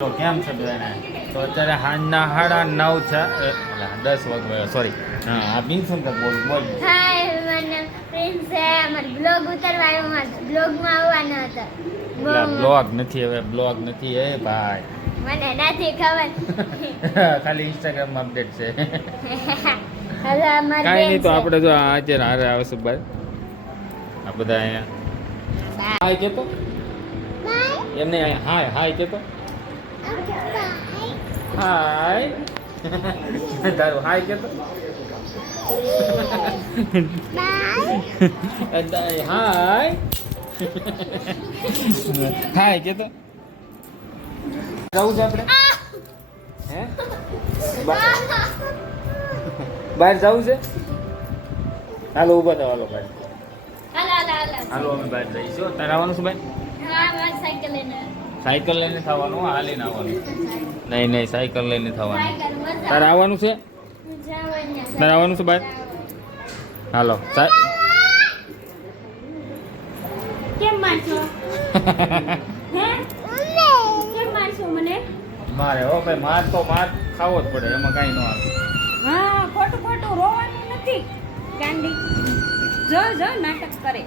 તો કેમ છે બધાને? તો અત્યારે સાંજના 9:30 છે, 10 વાગ્યા, સોરી. હા, આ બિનસન તક બોલ. હાય, મને ફ્રેન્ડ છે, અમાર બ્લોગ ઉતારવા આવ્યો હતો, બ્લોગમાં આવવાનો હતો. બ્લોગ નથી, હવે બ્લોગ નથી હે ભાઈ. મને નથી ખબર. ખાલી ઇન્સ્ટાગ્રામમાં અપડેટ છે. હવે અમાર કાંઈ નહીં, તો બેન આપણે જો આજે હારે આવશે ભાઈ. આ બધા અહીંયા હાય કેતો એમને હાય હાય કેતો હાય. તારું હાય કેતો હાય હાય કેતો. જવું છે આપણે? હે, બહાર જવું છે? હાલો ઉભા થાવ, હાલો ભાઈ, હાલો અમે બહાર જઈશું. તારે આવવાનું છે ભાઈ? સાયકલ લઈને થવાનું, હાલીને આવવાનું? નહીં નહીં, સાયકલ લઈને થવાનું. તારે આવવાનું છે? તારે આવવાનું છે ભાઈ? હાલો. કેમ મારશો? હે? કેમ મારશો મને? મારે હો ભાઈ, માર તો માર ખાવો જ પડે, એમાં કાંઈ ન આવે. હા, ખોટું ખોટું રોવાનું નથી ગાંડી. જો નાટક કરે.